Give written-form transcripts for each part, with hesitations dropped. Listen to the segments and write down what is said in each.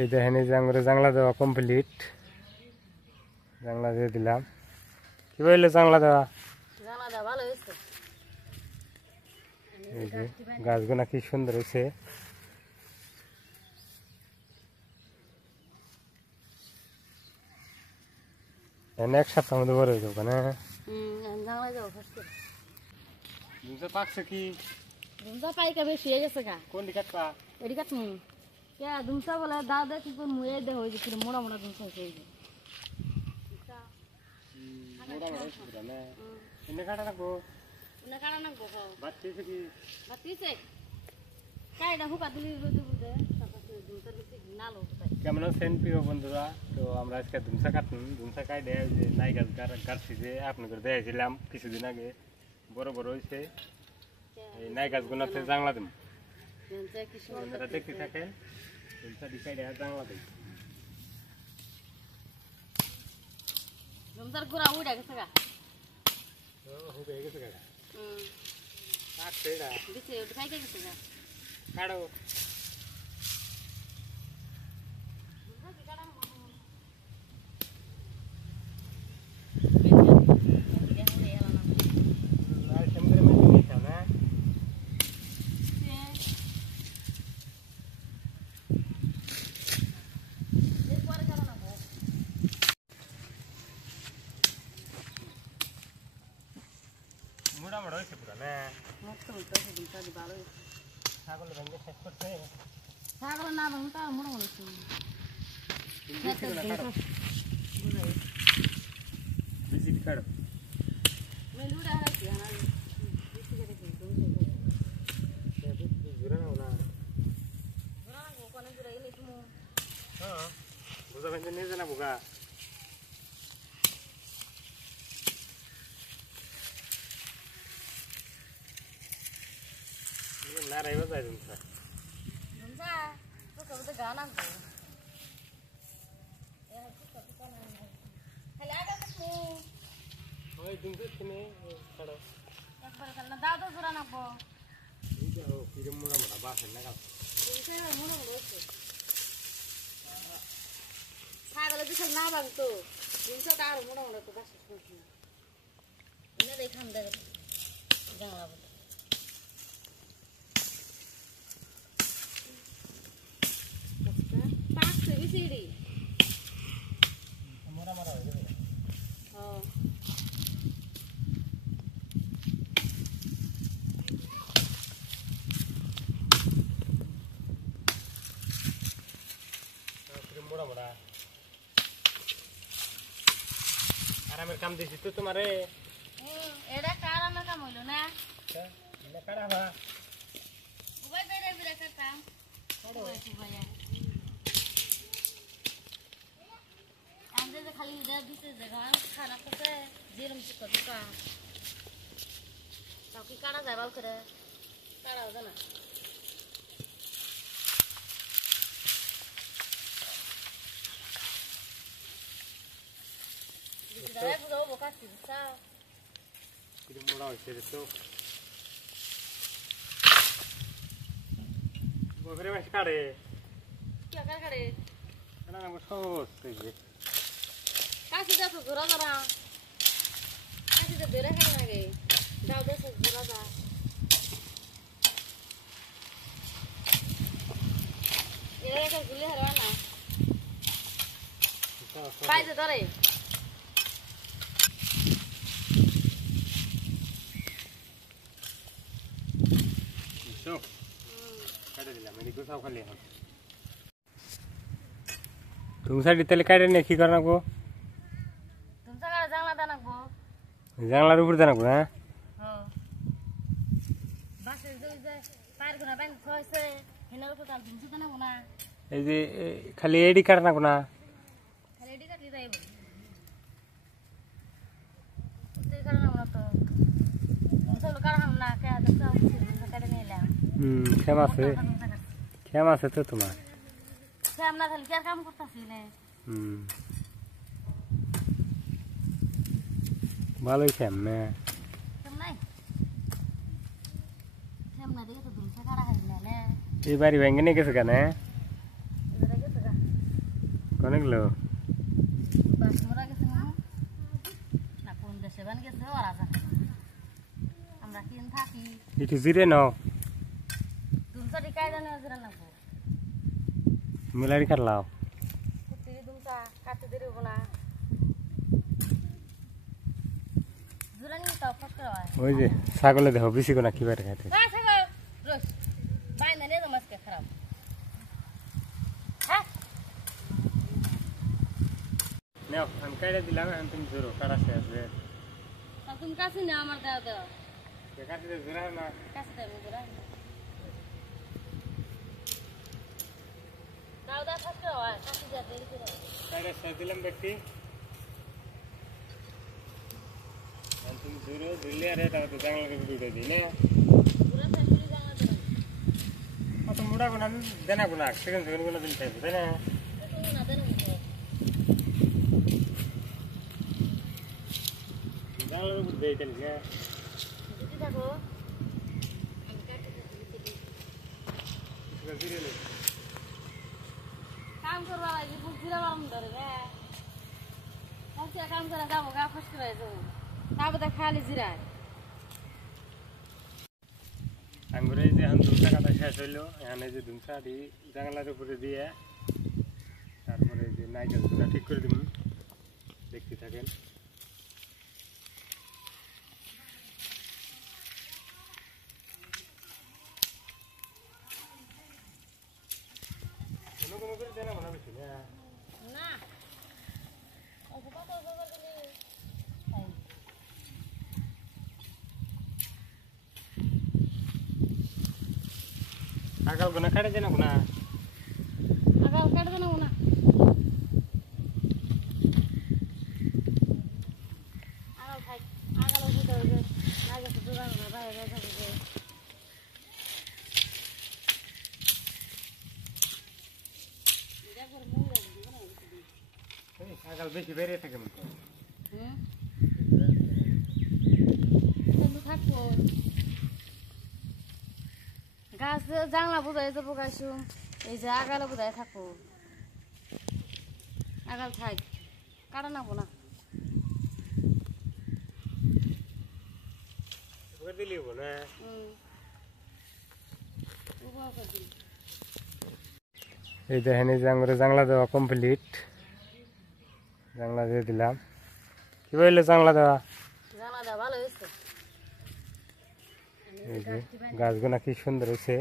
এই দেখেন এই যে আমরা জানলা দেওয়া কমপ্লিট, জানলা দিয়ে দিলাম। কি বললো জানলা দেওয়া? ভালো হয়েছে। এই যে গাছগুলা কি সুন্দর হয়েছে। এক সপ্তাহ মধ্যে বড় হয়ে যাবো না? দুমসা পাকছে কি? দুমসা পাইকা বেশি হয়ে গেছে গা। কোন দিকে কাটবা? এডি কাটমু। কে দুমসা বলে দাদা কি কোন মুয়ে দে হই যে কি মোড়া মোড়া দুমসা হইছে। মোড়া মোড়া হইছে না? এনে কাটা রাখবো। এনে কাটা রাখবো। বাতিছে কি? বাতিছে। কাইডা হুকা দিলি রোদে বুদে তারপরে দুমসা দিতে নালো তাই। কেমন আছেন প্রিয় বন্ধুরা? তো আমরা আজকে দুমসা কাটুন, দুমসা কাটে যে নাই গাছ কাটছি যে আপনাদের দেখাইছিলাম কিছুদিন আগে, বড় বড় হয়েছে। এই নাই গাছগুলোতে জাংলা দিন, আপনারা দেখতে থাকেন। দুমসা দি কাটে জাংলা দিন। দুমসার গোড়া উড়ে গেছে গা। হবে গেছে গা। কাটছে এটা দিছে ওটা খাইতে গেছে গা। কাটো। মোড়া মোড়া হয়েছে পুরা না? মস্ত হইছে দুমসা দি ভালো। ছাগল ভেঙে শেষ করছে। ছাগল না ভাঙতা মোড়া মোড়া হইছে। বেশি কাটো। মেলুড়া হারাইছে না। বেশি করে কি দুমসা জোরে নাও না। গোড়া না কোনে জুড়ে এলে তুমি। হ্যাঁ বুঝা ভেঙে নিয়ে জানা বুগা। না রাইবা যায় দুমসা। দুমসা তো কবে গানা গো। হেলা গা কো। ওই দুমসা কিনে কাটো। একবার কালনা দাও তো জোড়া নাকবো। এই যে ও কিরম মোড়া মোড়া বাসের না কাটো। দুমসা মোড়া মোড়া হইছে। ছাগলে দিছল না ভাঙতো। দুমসা তার মোড়া মোড়া তো বাসে শুনছি না। এনে দেখাম দে জাংলা বলে। পাকছে বিচিড়ি। মোড়া মোড়া হয়ে গেছে। হ্যাঁ কিরম মোড়া মোড়া। আরামের কাম দিছি তো তোমারে। এটা কারামের কাম হইল না। না কাটা বা। উবাই বেরে বেরে কাম। উবাই উবাই। আমাদের যে খালি এটা দিতে জায়গা খারাপ আছে যেরম চিকন কা। তাও কি কাটা যায় ভালো করে? কাটাও যায় না। দাঁড়ায় বুঝাবো বোকাচ্ছি বুঝছা? কিরম মোড়া হয়েছে তো। বকরে মাছ কাটে। কি আকার কাটে? না না সহজ এই যে। কাশি যাচ্ছে জোড়া জোড়া। কাশিতে বেড়ে কাটে নাকি? দাও দেশে জোড়া যা। এর একটা গুলি হারবা না। পাইছে ধরে। তো কাটে দিলাম এদিকে সব খালি এখন। তুমি সাইডে তাহলে কাটে নিয়ে কি করে রাখবো? তুমি জায়গা জাংলা দা নাকবো। জানলার উপরে দিয়ে রাখবো। হ্যাঁ হ্যাঁ বাসে যে পার গুনা ব্যাংক হইছে হেনার উপর কাল তুমি তো নাকবো না। এই যে খালি এডি কাটে রাখবো না? খালি এডি কাটলি যাইব। তুই কাটা নাও না তো। মুসল কাটা হাম না কে আদম সব কিছু কাটে নিলাম। খেম আছে, খেম আছে তো তোমার। সে আমরা খালি কি আর কাম করতেছি না। ভালোই খেম না। কেম নাই কেম না দেখে তো দুমসা কাটা হারি না। এই বাড়ি ভেঙে নিয়ে গেছে কেন? এবারে গেছে গা। অনেকগুলো বাস মরা গেছে না কোন দেশে বান গেছে ওরা জানে আমরা কিন থাকি একটু জিরে নাও দুমসা কাই জানে জরা নাকো মিলারি খালাও কুত্তি দুমসা কাটতে দেরিব না জুরানি তাও ফটকা হয় ওই যে ছাগলে দেখো বেশি কোনা কি বাইরে খাইতে ছাগল রোজ বাইনা নিয়ে মাছকে খারাপ হ্যাঁ নাও আমি কাইড়ে দিলাম এখন তুমি জোরো কাটা শেষ রে তুমি কাছে না আমার দাও দাও কাটিতে জোরা না কাছে দাও জুরা দাও দাও ফটকা হয় কাছে যা দেরি করে কাইড়ে শেষ দিলাম ব্যক্তি তুমি জোরো দিলে আরে তাহলে জাংলা করে দুটো দিই না পুরা ফ্যামিলি জানা দেন অত মুড়া কোনা দেনা কোনা সেকেন্ড সেকেন্ড কোনা দিন চাইবে তাই না তুমি না দেন জাংলা করে দেই তাহলে কে যদি থাকো আমি কাটতে দিতে इसका जीरे ले काम करवा लागी बुझिरा बाम धरे रे काम करा जाबो गा फस करे जो ताबो त खाली जिरा আঙ্গুরে যে এখন দুমসা কাটা শেষ হইলো এখানে যে দুমসা দি জাংলার উপরে দিয়ে তারপরে যে নাইকেলগুলো ঠিক করে দিন দেখতে থাকেন কোনো কোনো করে দেনা মনে বেশি না না ও কত জগর দিলি তাই আগাল গোনা কাটে দেনা কোনা আগাল কাট দেনা না আগাল খাই আগাল ওই তো লাগে তো দোকান না বাইরে যাবে যে দেখো মুড়ে দিই না আগাল বেশি বেরিয়ে থাকে মতো থাকবো গাছ জাংলা বুঝাই যাবো গাছু এই যে আগালে বুঝাই থাকবো আগাল থাক কাটা নাবো না ওকে দিলি হবো না এই দেখেন এই যে আঙ্গুরে জাংলা দেওয়া কমপ্লিট জাংলা দিয়ে দিলাম কি বললো জাংলা দেওয়া জাংলা দেওয়া ভালো হয়েছে এই যে গাছগুলা কি সুন্দর হয়েছে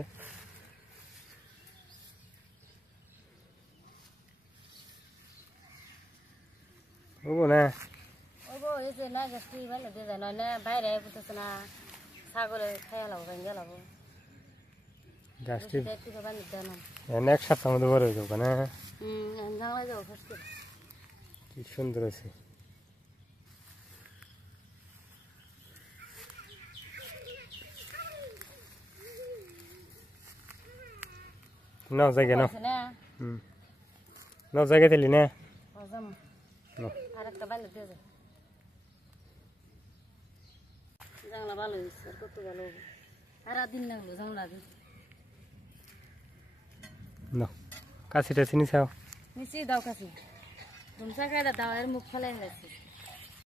বুঝবো না ওগো এই যে না গাছটি ভালো দিয়ে যায় নয় না বাইরে বুঝতেছে না ছাগলে খাইয়া লাভ ভেঙে গেলাম গাছটি দেখতে বান্ধব দেয় না এক সপ্তাহের মধ্যে বড় হয়ে যাবো না জাংলা যাবো ফার্স্ট করে কি সুন্দর হয়েছে নাও জায়গা নাও না নাও জায়গা দিলি না বাজাম নাও আর একটা বান্ধব দিয়ে যায় জাংলা ভালো হয়েছে আর কত ভালো হবে আর দিন লাগলো জাংলা দিয়ে নাও কাশিটা চিনি চাও নিচে দাও কাছে তুমি চাকাইটা দাও এর মুখ ফেলাই গেছে